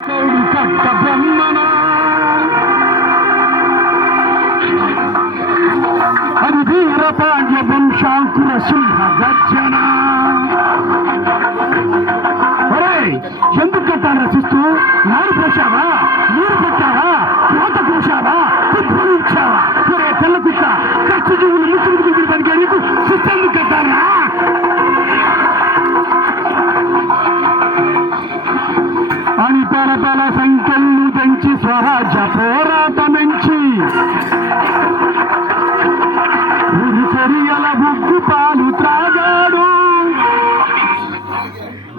అది వీరపాండ్య వంశాంకుర సింహ గర్జన. ఎందుకు కట్టాను రచిస్తూ? నారు పోసావా, నీరు పెట్టావా, కోత కోసావా, కుప్పలించావా? ఒరే తెల్ల కుక్క, కష్టజీవులు ముచ్చుకు దగ్గర పనికే నీకు సిస్టమ్ కట్టానా? అని తల సంఖ్యలు పెంచి స్వరాజ్య పోరాటమెంచి కొరియల బుగ్గు పాలు త్రాగాడు.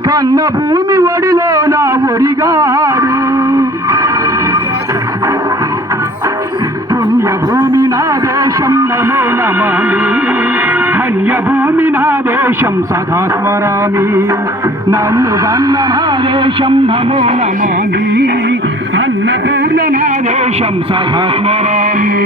కన్న భూమి ఒడిలో నా ఒడిగాడు. పుణ్యభూమి నా దేశం నమో నమామి. ధన్యభూమి నా దేశం సదా స్మరామి. నన్ను గన్న నా దేశం నమో నమామి. అన్నపూర్ణ నా దేశం సదా స్మరామి.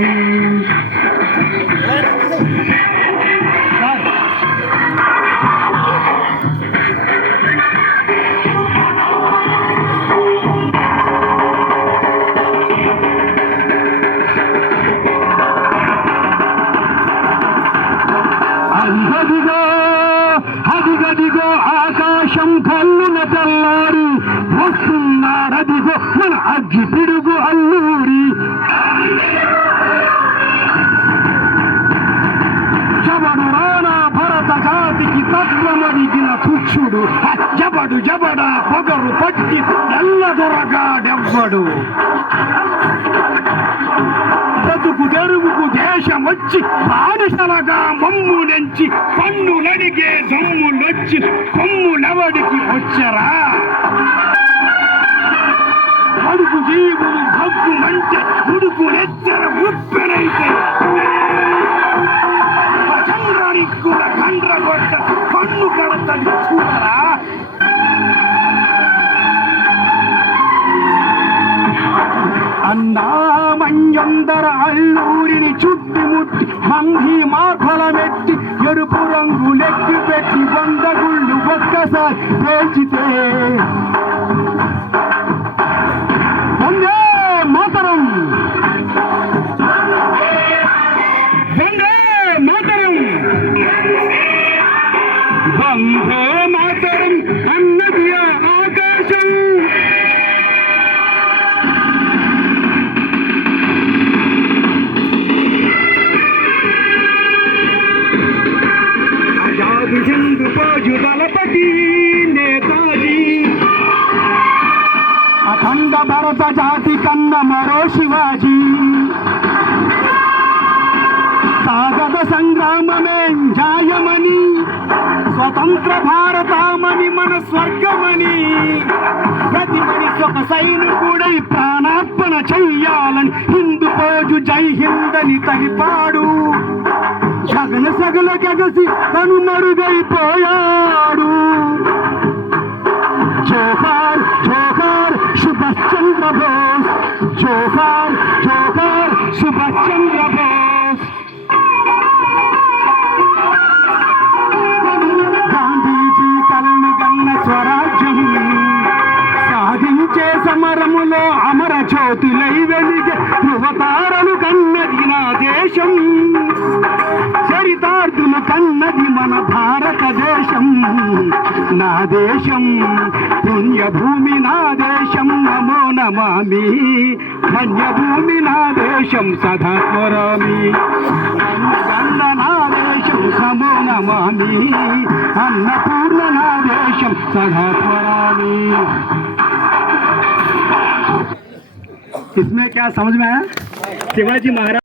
అదిగదిగో ఆకాశం కల్లున తెల్లారు వస్తున్నారదిగో మన అగ్గి పిడుగు అల్లూరి. జబడు రానా భరత జాతికి తత్వమడిగిన పుచ్చుడు. జబడు జబడ పొగరు పట్టి ఎల్లదొరగాడెవ్వడు. బతుకు తెరువుకు దేశం వచ్చి బానిసలగా మమ్ము నెంచి పన్నులడిగే దమ్ములొచ్చి కొమ్ములెవడికి వచ్చరా? అడుగు జీవులు భగ్గుమంటే ఉడుకు నెచ్చర ఉప్పెనైతే చంద్రానిక్కుల కండ్రగొట్ట పన్ను కడతడి చూడరా? అన్నామయ్యందర అల్లూరిని చుట్టుముట్టి మంది మార్బలమెట్టి ఎరుపు రంగు లెక్కి పెట్టి 100 గుళ్ళు ఒక్కసారి పేల్చితే వందే మాతరం, వందే మాతరం, వందే మాతరం అన్నది ఆకాశం. హిందూ పోజు దళపతి నేతాజీ. అఖండ భరత జాతి కన్న మరో శివాజీ. సాగద సంగ్రామమే న్యాయమని, స్వతంత్ర భారతామని మన స్వర్గమని, ప్రతి మనిషి ఒక సైనికుడై ప్రాణార్పణ చెయ్యాలని హిందూ పోజు జై హిందని తగిపాడు. సగల సగల గగసి తను మరుగైపోయాడు. జోహార్ జోహార్ సుభాష్ చంద్ర బోస్, జోహార్ జోహార్ సుభాష్ చంద్ర బోస్. గాంధీజీ కలను గన్న స్వరాజ్యం సాధించే సమరములో అమర జ్యోతులై వెలిగే ధృవతారలు కన్నది నా దేశం. చరితార్థులు కన్నది మన భారతదేశం. నా దేశం పుణ్యభూమి నా దేశం నమో నమామి. ధన్యభూమి నా దేశం సదా స్మరామి. అన్నగన్న నా దేశం నమో నమామి. అన్నపూర్ణ నా దేశం సదా స్మరామి. इसमें क्या समझ में आया? शिवाजी महाराज